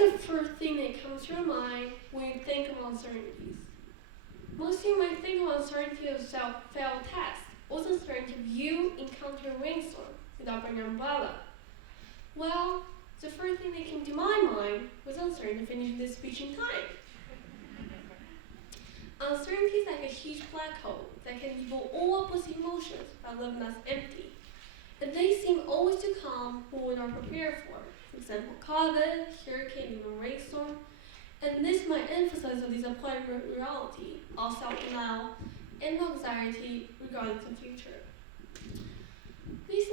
is the first thing that comes to your mind when you think of uncertainties? Most of you might think of uncertainty as failed test, or the uncertainty of you encountering a rainstorm without bringing an umbrella. Well, the first thing that came to my mind was uncertainty finishing this speech in time. Uncertainty is like a huge black hole that can evoke all opposite emotions by leaving us empty. And they seem always to come when we're not prepared for. For example, COVID, hurricane, even rainstorm. And this might emphasize the disappointment reality of self-denial and anxiety regarding the future. These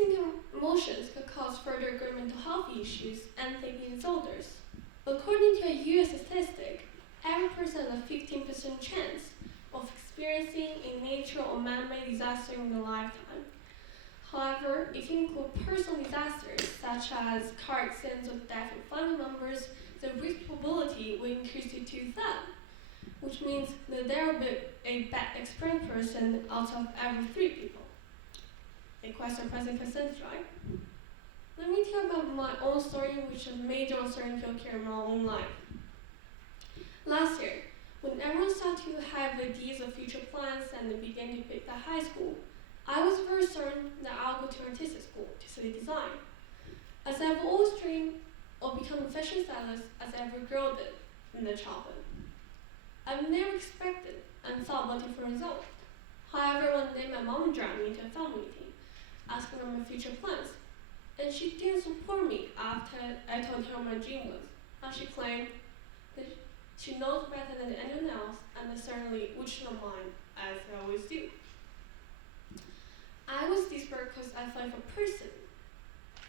emotions could cause further great mental health issues and thinking disorders. According to a US statistic, every person has a 15% chance of experiencing a natural or man-made disaster in their lifetime. However, if you include personal disasters such as car accidents or death in family members, the risk probability will increase to 2/3, which means that there will be a bad experienced person out of every 3 people. A quite surprising percentage, right? Let me tell you about my own story, which is a major uncertainty occurred in my own life. Last year, when everyone started to have ideas of future plans and they began to pick the high school, I was very certain that I'll go to artistic school to study design. As I've always dreamed of becoming a fashion stylist as every girl did in their childhood. I've never expected and thought about it for a result. However, one day my mom dragged me to a family meeting, asking about my future plans, and she didn't support me after I told her what my dream was. As she claimed that she knows better than anyone else, and that certainly would not mind, as I always do. I was desperate because I thought if a person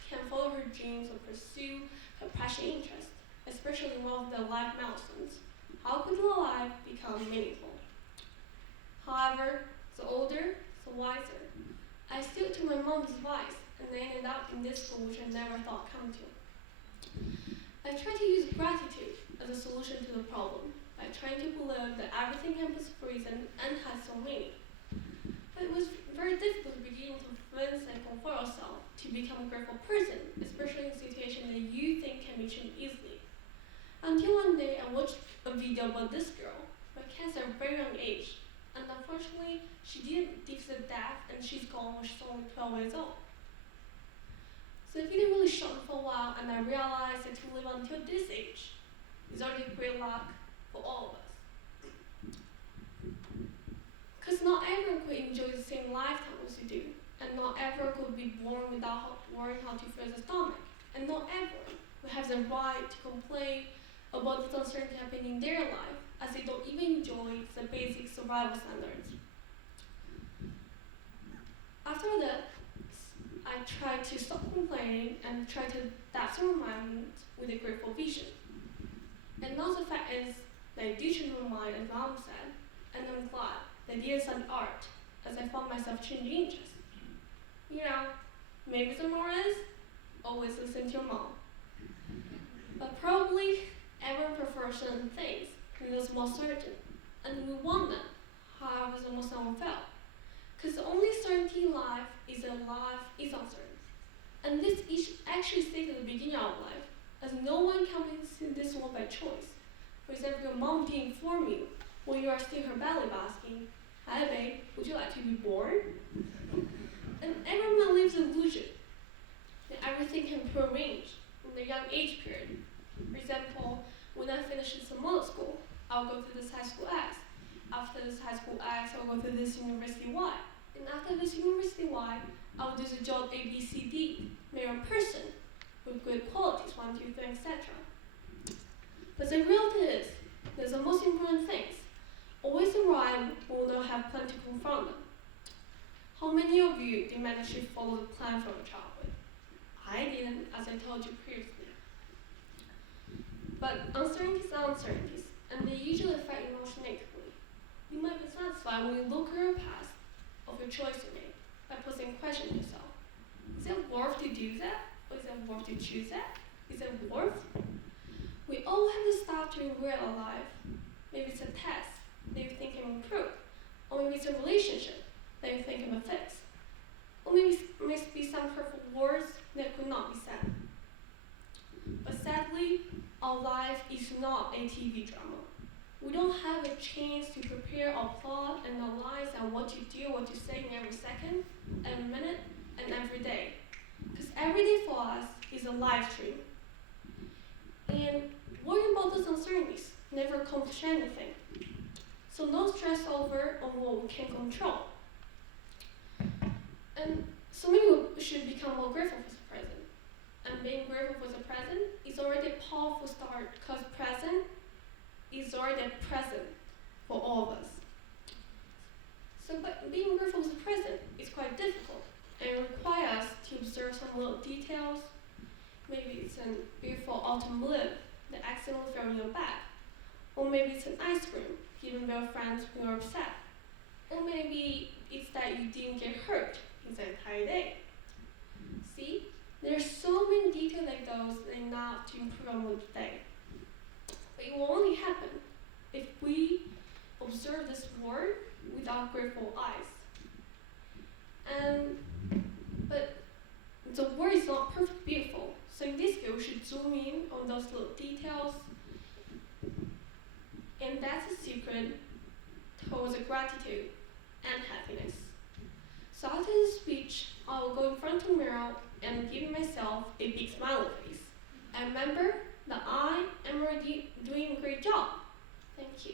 can follow her dreams or pursue her passion interest, especially one of their life milestones, how could their life become meaningful? However, the older, the wiser. I still took my mom's advice and I ended up in this school which I never thought I'd come to. I tried to use gratitude as a solution to the problem by trying to believe that everything happens for a reason and has some meaning. But it was very difficult to begin to convince and comfort yourself to become a grateful person, especially in a situation that you think can be changed easily. Until one day I watched a video about this girl with cancer at a very young age, and unfortunately she didn't defeat death and she's gone when she's only 12 years old. So the video really shocked me for a while, and I realized that to live until this age is already great luck for all of us. Because not everyone could enjoy the same lifetime as you do, and not everyone could be born without worrying how to fill the stomach, and not everyone will have the right to complain about the uncertainty happening in their life, as they don't even enjoy the basic survival standards. After that, I tried to stop complaining and try to adapt to my mind with a grateful vision. And now the fact is that I do change my mind, as Mom said, and I'm glad that I didn't study art, as I found myself changing interests. You know, maybe the moral is always listen to your mom. But probably everyone prefers certain things because it's more certain, and we want them. However, the most someone felt. Because the only certainty in life is that life is uncertain. And this is actually stated at the beginning of life, as no one comes in this world by choice. For example, your mom didn't inform you when you are still her belly asking, "Hi babe, would you like to be born?" And everyone lives the illusion that everything can be prearranged in the young age period. For example, when I finish some middle school, I'll go through this high school X. After this high school X, I'll go through this university Y. And after this university Y, I'll do the job A, B, C, D, marry a person with good qualities, 1, 2, 3, etc. But the reality is, there's the most important things. Always arrive when we don't have plan to confront them. How many of you did manage to follow the plan from your childhood? I didn't, as I told you previously. But uncertainties are uncertainties, and they usually affect emotion negatively. You might be satisfied when you look at your past of your choice you made by posing question to yourself. Is it worth to do that? Or is it worth to choose that? Is it worth? We all have to start to regret our life. Maybe it's a test that you think can improve, or maybe it's a relationship that you think can fix, or maybe it must be some hurtful words that could not be said. But sadly, our life is not a TV drama. We don't have a chance to prepare our plot and our lines and what you do, what you say in every second, every minute, and every day. Because every day for us is a live stream. And worrying about those uncertainties never accomplish anything. So no stress over on what we can control. And so maybe we should become more grateful for the present. And being grateful for the present is already a powerful start, because present is already present for all of us. So but being grateful for the present is quite difficult and requires us to observe some little details. Maybe it's a beautiful autumn leaf that accidentally fell in your bag. Or maybe it's an ice cream given by your friends when you're upset. Or maybe it's that you didn't get hurt in the entire day. See? There's so many details like those enough to improve our mood today. But it will only happen if we observe this world with our grateful eyes. But the world is not perfectly beautiful. So in this video, we should zoom in on those little details. And that's the secret towards gratitude and happiness. So after this speech, I will go in front of the mirror and give myself a big smiley face. And remember that I am already doing a great job. Thank you.